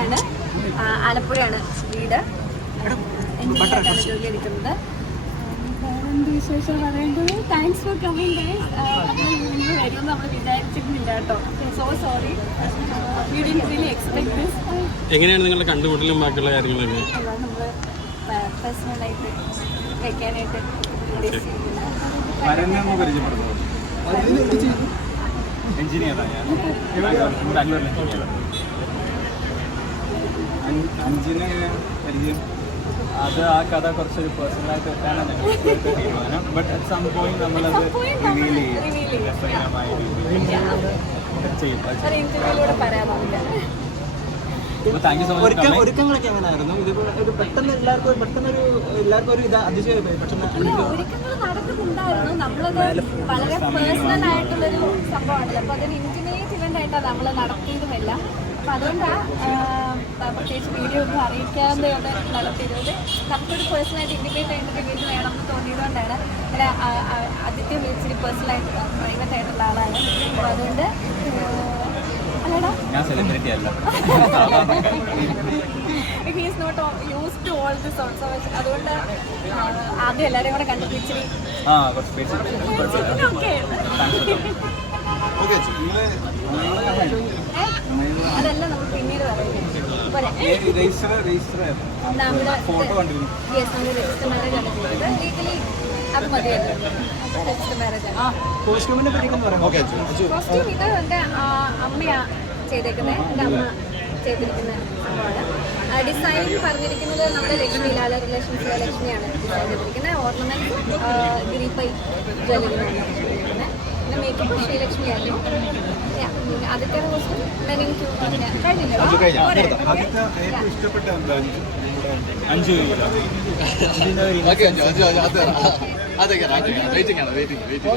ആണ് ആലപ്പുഴയാണ് വീട്. എഞ്ചിനീയറായിട്ടാണ് ജോലി എടുക്കുന്നത്. വേറെന്ത് വിശേഷം? പറയേണ്ടത് താങ്ക്സ് ഫോർ കമ്മിങ് ഗൈസ് നിങ്ങൾ വരുമെന്ന് നമ്മൾ വിചാരിച്ചിരുന്നില്ല കേട്ടോ. So sorry we didn't really expect this എങ്ങനെയാണ് നിങ്ങളുടെ കണ്ടുമുട്ടലും ബാക്കിയുള്ള കാര്യങ്ങളൊക്കെ അതാണ് നമ്മൾ പേഴ്സണലായിട്ട് വെക്കാനായിട്ട് എഞ്ചിനീയറാണ് ഞാൻ. ബാംഗ്ലൂരിൽ അഞ്ചിന് പരിചയം. അത് ആ കഥ കുറച്ചൊരു പേഴ്സണലായിട്ട് വെക്കാനാണ് തീരുമാനം. ബട്ട് അറ്റ് സം പോയിന്റ് നമ്മളത് റിവീൽ ചെയ്യും. രസകരമായ രീതിയിൽ. ഒരു ഒരുക്കങ്ങളൊക്കെ എങ്ങനെയായിരുന്നു? ഇത് ഒരു പെട്ടെന്ന് എല്ലാവർക്കും ഒരു എല്ലാവർക്കും ഒരു ഇത് പെട്ടെന്ന് ഒരുക്കങ്ങൾ നടക്കുന്നുണ്ടായിരുന്നു നമ്മളത് വളരെ പേഴ്സണൽ ആയിട്ടുള്ളൊരു സംഭവമാണല്ലോ. അപ്പൊ അതിന് ഇന്റിമേറ്റ് ഇവന്റ് ആയിട്ടാണ് നമ്മൾ നടത്തിയതുമല്ല. അപ്പൊ അതുകൊണ്ടാ ആ, പ്രത്യേകിച്ച് വീഡിയോ ഒന്നും അറിയിക്കാതെ അത് നടത്തിയത് നമുക്കൊരു പേഴ്സണലായിട്ട് ഇന്റിമേറ്റ് ആയിട്ട് വീഡിയോ വേണം എന്ന് തോന്നിയതുകൊണ്ടാണ് അങ്ങനെ ആ- ആ- ആദിത്യം പേഴ്സണലായിട്ട് പ്രൈവറ്റ് ആയിട്ടുള്ള ആളാണ്. അപ്പൊ അതുകൊണ്ട് ഞാൻ സെലിബ്രിറ്റി അല്ല. He's not used to all this also അതുകൊണ്ട് ആദ്യം എല്ലാവരും കൂടെ കണ്ടിട്ട് ഇച്ചിരി ആ കുറച്ച് പേര്. ഓക്കെ പറയാം. ഓക്കെ കോസ്റ്റ്യൂം ഇത് എന്റെ അമ്മയാ ചെയ്തേക്കുന്നത് എന്റെ അമ്മ ചെയ്തിരിക്കുന്ന സംഭവമാണ്. ഡിസൈൻ പറഞ്ഞിരിക്കുന്നത് നമ്മുടെ ലക്ഷ്മി ലാല റിലേഷൻസിലെ ലക്ഷ്മിയാണ് ഡിസൈൻ ചെയ്തിരിക്കുന്നത്. ഓർണമെന്റ്സ് ഗിരിപ്പൈ ജ്വല്ലറിയാണ് ചെയ്തിരിക്കുന്നത്. പിന്നെ മേക്കപ്പ് ശ്രീലക്ഷ്മി ആയിരുന്നു. ആദ്യത്തെ ടു കഴിഞ്ഞില്ലേ. വെയിറ്റിംഗ് ആണ് വെയിറ്റിംഗ് വെയിറ്റിംഗ്